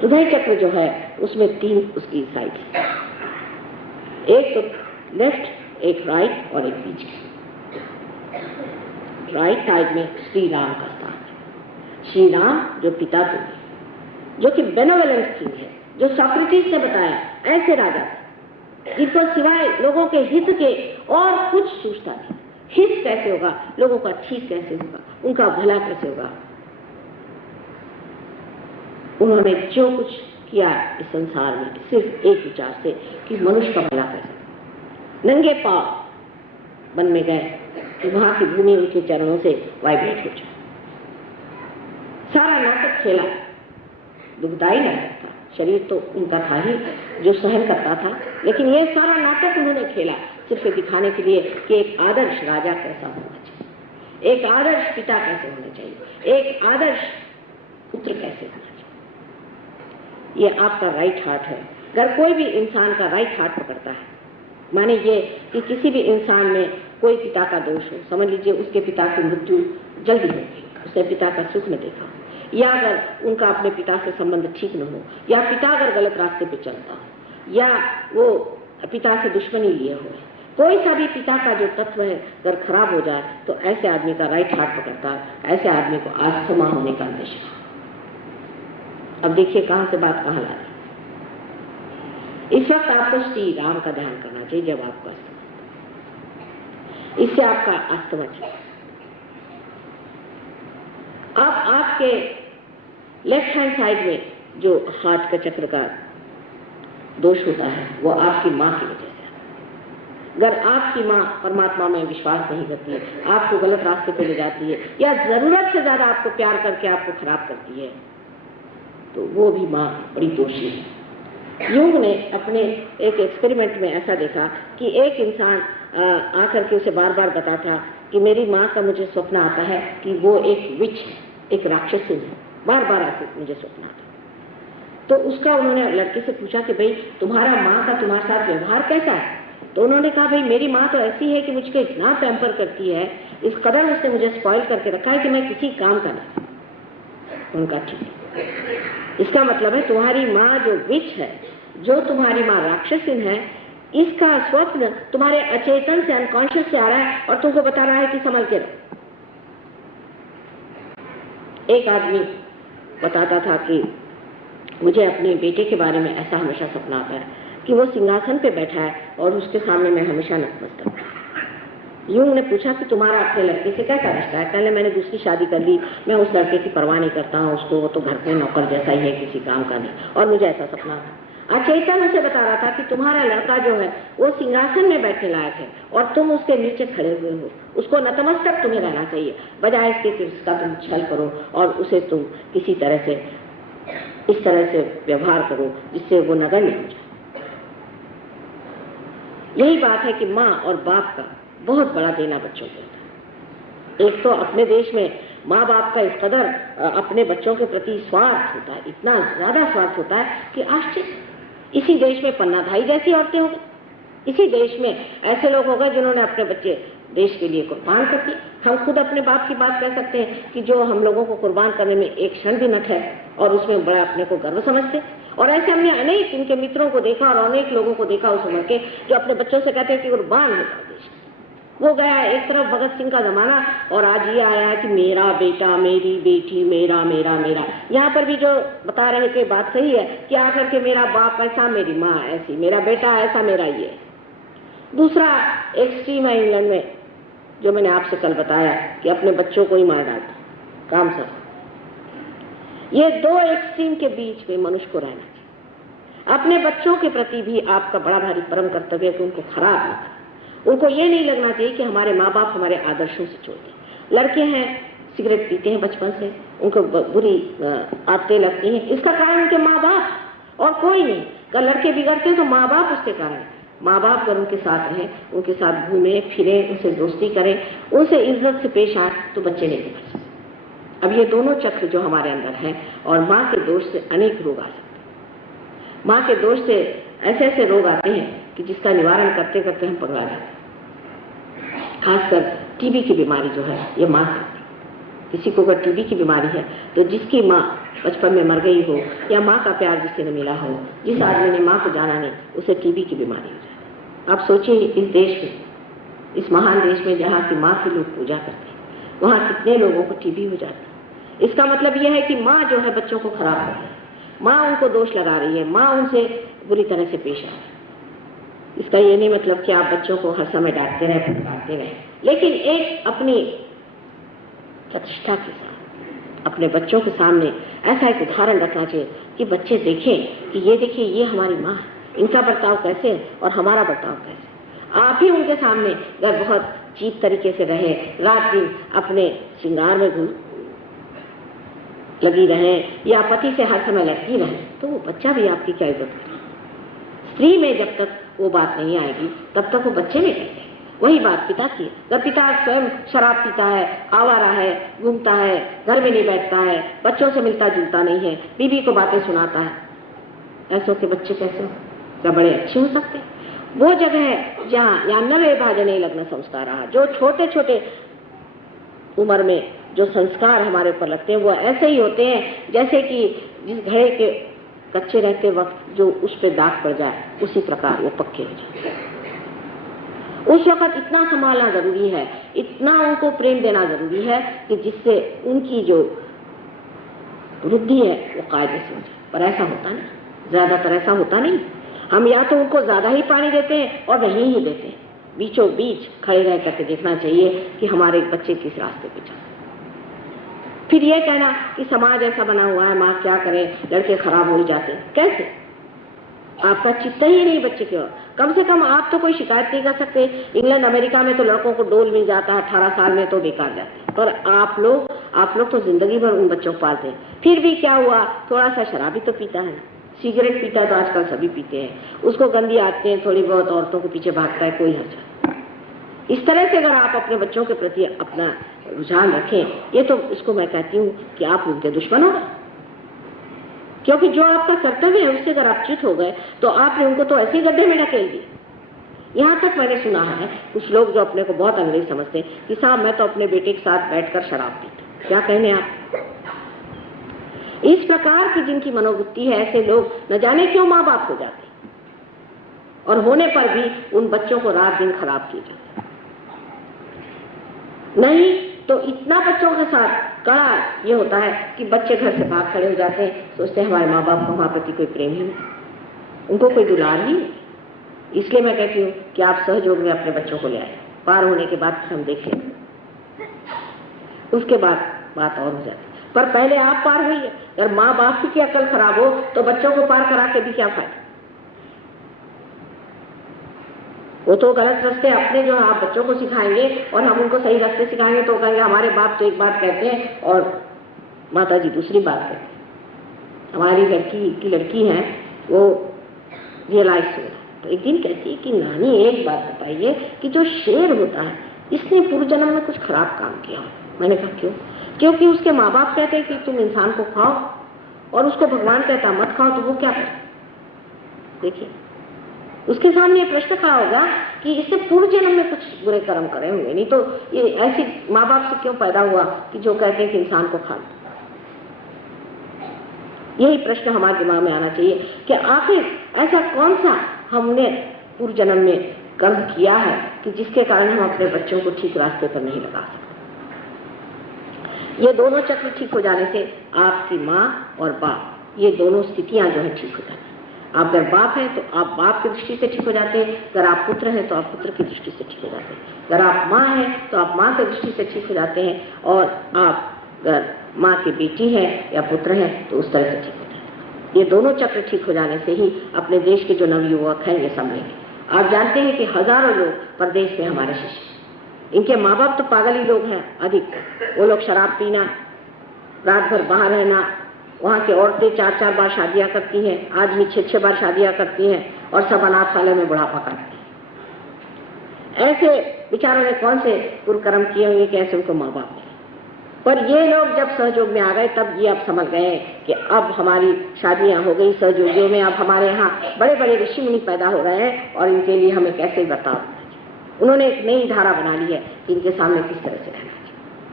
हृदय चक्र जो है उसमें 3 उसकी साइड है, एक तो लेफ्ट, एक राइट और एक बीच की। राइट साइड में श्री राम का स्थान है। श्री राम जो पिता तुल्य, जो कि बेनेवोलेंट किंग है, जो सॉक्रेटिस ने बताया ऐसे राजा जिनको सिवाय लोगों के हित के और कुछ सोचता नहीं। हित कैसे होगा, लोगों का ठीक कैसे होगा, उनका भला कैसे होगा। उन्होंने जो कुछ किया इस संसार में सिर्फ एक विचार से कि मनुष्य का भला कैसे। नंगे पांव वन में गए कि वहां की भूमि उनके चरणों से वाइब्रेट हो जाए। सारा नाटक खेला, दुखदायी नाटक था। शरीर तो उनका था ही जो सहन करता था, लेकिन ये सारा नाटक उन्होंने खेला सिर्फ दिखाने के लिए कि एक आदर्श राजा कैसा होना चाहिए, एक आदर्श पिता कैसे होना चाहिए, एक आदर्श पुत्र कैसे होना चाहिए। ये आपका राइट हार्ट है। अगर कोई भी इंसान का राइट हार्ट पकड़ता है, माने ये कि किसी भी इंसान में कोई पिता का दोष हो, समझ लीजिए उसके पिता की मृत्यु जल्दी होगी, उसने पिता का सुख न देखा, या अगर उनका अपने पिता से संबंध ठीक न हो, या पिता अगर गलत रास्ते पे चलता हो, या वो पिता से दुश्मनी लिए हो, कोई सा भी पिता का जो तत्व है अगर खराब हो जाए तो ऐसे आदमी का राइट हार्ट पकड़ता है, ऐसे आदमी को अस्थमा होने का अंदेशा। अब देखिए कहां से बात कहां ला रही। इस वक्त आपको श्री राम का ध्यान करना चाहिए जब आपका अस्थमा, इससे आपका अस्थमा ठीक। अब आपके लेफ्ट हैंड साइड में जो हार्ट का चक्र का दोष होता है वो आपकी माँ की वजह से। अगर आपकी माँ परमात्मा में विश्वास नहीं करती है, आपको गलत रास्ते पे ले जाती है, या जरूरत से ज्यादा आपको प्यार करके आपको खराब करती है, तो वो भी माँ बड़ी दोषी है। यूंग ने अपने एक एक्सपेरिमेंट में ऐसा देखा कि एक इंसान आकर के उसे बार बार बताता कि मेरी माँ का मुझे स्वप्न आता है कि वो एक विच है, एक राक्षसी है, बार बार ऐसे मुझे स्वप्न आता है। तो उसका उन्होंने लड़के से पूछा कि भाई तुम्हारा माँ का तुम्हारे साथ व्यवहार कैसा है। तो उन्होंने कहा भाई मेरी माँ तो ऐसी है कि मुझको इतना पैम्पर करती है, इस कदर उसने मुझे स्पॉइल करके रखा है कि मैं किसी काम का नहीं। उनका ठीक है, इसका मतलब है तुम्हारी माँ जो विच है, जो तुम्हारी माँ राक्षसिन है, इसका स्वप्न तुम्हारे अचेतन से, अनकॉन्शियस से आ रहा है और तुमको बता रहा है कि संभल के रहो। एक आदमी बताता था कि मुझे अपने बेटे के बारे में ऐसा हमेशा सपना आता है कि वो सिंहासन पे बैठा है और उसके सामने मैं हमेशा नतमस्तक हूं। यूं ने पूछा कि तुम्हारा अपने लड़के से कैसा रिश्ता है। पहले मैंने दूसरी शादी कर ली, मैं उस लड़के की परवाह नहीं करता हूँ, उसको वो तो घर पे नौकर जैसा ही है, किसी काम का नहीं, और मुझे ऐसा सपना था। अचेतन उसे बता रहा था कि तुम्हारा लड़का जो है वो सिंहासन में बैठने लायक है और तुम उसके नीचे खड़े हुए हो, उसको नतमस्तक तुम्हें रहना चाहिए, बजाय इसके कि उसका तुम छल करो और उसे तुम किसी तरह से इस तरह से व्यवहार करो जिससे वो नगण्य हो जाए। यही बात है कि माँ और बाप का बहुत बड़ा देना बच्चों को होता है। एक तो अपने देश में माँ बाप का इस कदर अपने बच्चों के प्रति स्वार्थ होता है, इतना ज्यादा स्वार्थ होता है कि आश्चर्य। इसी देश में पन्नाधाई जैसी औरतें हो गई, इसी देश में ऐसे लोग हो गए जिन्होंने अपने बच्चे देश के लिए कुर्बान कर दिए। हम खुद अपने बाप की बात कह सकते हैं कि जो हम लोगों को कुर्बान करने में एक क्षण भी न ठहरे और उसमें बड़ा अपने को गर्व समझते। और ऐसे हमने अनेक उनके मित्रों को देखा और अनेक लोगों को देखा उस उम्र के जो अपने बच्चों से कहते हैं कि कुर्बान होगा देश। वो गया एक तरफ भगत सिंह का जमाना और आज ये आया है कि मेरा बेटा, मेरी बेटी, मेरा मेरा मेरा। यहाँ पर भी जो बता रहे कि बात सही है कि आकर के मेरा बाप ऐसा, मेरी माँ ऐसी, मेरा बेटा ऐसा, मेरा ये। दूसरा एक्सट्रीम है इंग्लैंड में, जो मैंने आपसे कल बताया कि अपने बच्चों को ही मार डालता, काम सब। ये दो एक्सट्रीम के बीच में मनुष्य को रहना चाहिए। अपने बच्चों के प्रति भी आपका बड़ा भारी परम कर्तव्य है कि उनको खराब न करें। उनको ये नहीं लगना चाहिए कि हमारे माँ बाप हमारे आदर्शों से छोड़ दें। लड़के हैं सिगरेट पीते हैं बचपन से, उनको बुरी आदतें लगती हैं, इसका कारण उनके माँ बाप और कोई नहीं। अगर लड़के बिगड़ते हैं तो माँ बाप उसके कारण। माँ बाप अगर उनके साथ रहें, उनके साथ घूमें फिरें, उनसे दोस्ती करें, उनसे इज्जत से पेश आए तो बच्चे नहीं बिगड़ सकते। अब ये दोनों चक्र जो हमारे अंदर हैं और माँ के दोष से अनेक रोग आ सकते हैं। माँ के दोष से ऐसे ऐसे रोग आते हैं कि जिसका निवारण करते करते हम पगला जाते हैं। खासकर टीबी की बीमारी जो है ये माँ से। किसी को अगर टीबी की बीमारी है तो जिसकी माँ बचपन में मर गई हो या माँ का प्यार जिसे न मिला हो, जिस आदमी ने माँ को जाना नहीं, उसे टीबी की बीमारी हो जाए। आप सोचिए इस देश में, इस महान देश में जहाँ की माँ की लोग पूजा करते हैं, वहाँ कितने लोगों को टीबी हो जाती है। इसका मतलब यह है कि माँ जो है बच्चों को खराब कर रही है, माँ उनको दोष लगा रही है, माँ उनसे बुरी तरह से पेश आ रही है। इसका ये नहीं मतलब कि आप बच्चों को हर समय डांटते रहे, फटकारते रहे, लेकिन एक अपनी प्रतिष्ठा के साथ अपने बच्चों के सामने ऐसा एक उदाहरण रखना चाहिए कि बच्चे देखें कि ये देखिए ये हमारी माँ है, इनका बर्ताव कैसे है और हमारा बर्ताव कैसे। आप ही उनके सामने अगर बहुत चीप तरीके से रहे, रात दिन अपने श्रृंगार में लगी रहे या पति से हर समय लड़ती रहे, तो वो बच्चा भी आपकी क्या इज्जत करेगा। स्त्री में जब तक वो बात नहीं आएगी तब तक वो बच्चे में कैसे। वही बात पिता की है। जब पिता स्वयं शराब पीता है, आवारा है, घूमता है, घर में नहीं बैठता है, बच्चों से मिलता जुलता नहीं है, बीवी को बातें सुनाता है, ऐसों के बच्चे कैसे हो? क्या बड़े अच्छे हो सकते हैं? वो जगह है जहाँ या नवे भाजने लग्न संस्कार, जो छोटे छोटे उम्र में जो संस्कार हमारे ऊपर लगते हैं वो ऐसे ही होते हैं जैसे कि जिस घड़े के कच्चे रहते वक्त जो उस पर दाग पड़ जाए उसी प्रकार वो पक्के हो जाए। उस वक्त इतना संभालना जरूरी है, इतना उनको प्रेम देना जरूरी है कि जिससे उनकी जो वृद्धि है वो कायदे से हो जाए। पर ऐसा होता नहीं, ज्यादातर ऐसा होता नहीं। हम या तो उनको ज्यादा ही पानी देते हैं और वहीं ही देते हैं। बीचों बीच खड़े रह करके देखना चाहिए कि हमारे बच्चे किस रास्ते पे चलते। फिर ये कहना कि समाज ऐसा बना हुआ है, माँ क्या करे, लड़के खराब हो जाते, कैसे? आपका चित्त ही नहीं बच्चे की ओर। कम से कम आप तो कोई शिकायत नहीं कर सकते। इंग्लैंड अमेरिका में तो लड़कों को डोल मिल जाता है, 18 साल में तो बेकार जाते हैं, पर आप लोग तो जिंदगी भर उन बच्चों को पालते हैं। फिर भी क्या हुआ, थोड़ा सा शराबी तो पीता है, सिगरेट पीता तो आजकल सभी पीते हैं, उसको गंदी आदतें थोड़ी बहुत औरतों के पीछे भागता है, कोई हर्ज। इस तरह से अगर आप अपने बच्चों के प्रति अपना रुझान रखें, ये तो इसको मैं कहती हूँ कि आप उनके दुश्मन हो गए। क्योंकि जो आपका कर्तव्य है उससे अगर आप च्युत हो गए तो आपने उनको तो ऐसे गड्ढे में ढकेल दिया। यहाँ तक मैंने सुना है कुछ लोग जो अपने को बहुत अंग्रेज समझते हैं कि साहब मैं तो अपने बेटे के साथ बैठकर शराब पीता। क्या कहने आप? इस प्रकार की जिनकी मनोवृत्ति है, ऐसे लोग न जाने क्यों माँ बाप हो जाते हैं और होने पर भी उन बच्चों को रात दिन खराब किए जाते। नहीं तो इतना बच्चों के साथ कड़ा ये होता है कि बच्चे घर से भाग खड़े हो जाते हैं, सोचते हैं हमारे माँ बाप को हमारे प्रति कोई प्रेम ही नहीं, उनको कोई दुलार ही नहीं। इसलिए मैं कहती हूँ कि आप सहयोग में अपने बच्चों को ले आए, पार होने के बाद हम देखें, उसके बाद बात और हो जाती। पर पहले आप पार हुई है। अगर माँ बाप की अकल खराब हो तो बच्चों को पार करा के भी क्या फायदा। वो तो गलत रास्ते अपने जो आप बच्चों को सिखाएंगे और हम उनको सही रास्ते सिखाएंगे तो कहेंगे हमारे बाप तो एक बात कहते हैं और माता जी दूसरी बात कहते हैं। हमारी लड़की है वो रियलाइज हो रहा तो एक दिन कहती है कि नानी एक बात बताइए कि जो शेर होता है इसने पूर्व जन्म में कुछ खराब काम किया। मैंने कहा क्यों? क्योंकि उसके माँ बाप कहते हैं कि तुम इंसान को खाओ और उसको भगवान कहता मत खाओ, तो वो क्या करे? देखिए उसके सामने ये प्रश्न खड़ा होगा कि इससे पूर्व जन्म में कुछ बुरे कर्म करे होंगे, नहीं तो ये ऐसी माँ बाप से क्यों पैदा हुआ कि जो कहते हैं कि इंसान को खा लो। यही प्रश्न हमारे दिमाग में आना चाहिए कि आखिर ऐसा कौन सा हमने पूर्व जन्म में कर्म किया है कि जिसके कारण हम अपने बच्चों को ठीक रास्ते पर नहीं लगा सकते। ये दोनों चक्र ठीक हो जाने से आपकी माँ और बाप, ये दोनों स्थितियां जो है ठीक हो जाती। आप अगर बाप हैं तो आप बाप की दृष्टि से ठीक हो जाते हैं, अगर आप पुत्र हैं तो आप पुत्र की दृष्टि से ठीक हो जाते हैं, अगर आप माँ हैं तो आप माँ की दृष्टि से ठीक हो जाते हैं, और आप अगर माँ की बेटी है या पुत्र है तो उस तरह से ठीक हो जाते हैं। ये दोनों चक्र ठीक हो जाने से ही अपने देश के जो नवयुवक हैं ये संभलेंगे। आप जानते हैं कि हजारों लोग परदेश में हमारे शिष्य, इनके माँ बाप तो पागल ही लोग हैं अधिक। वो लोग शराब पीना, रात भर बाहर रहना, वहाँ की औरतें 4-4 बार शादियाँ करती हैं, आदमी 6-6 बार शादियाँ करती हैं और सब अनाथालय में बुढ़ापा काटते हैं। ऐसे बेचारों ने कौन से कुकर्म किए होंगे कि ऐसे उनको माँ बाप। पर ये लोग जब सहयोग में आ गए तब ये अब समझ गए कि अब हमारी शादियां हो गई सहयोगियों में, अब हमारे यहाँ बड़े बड़े ऋषि मुनि पैदा हो रहे हैं और इनके लिए हमें कैसे बर्ताव। उन्होंने एक नई धारा बना ली है कि इनके सामने किस तरह से रहना।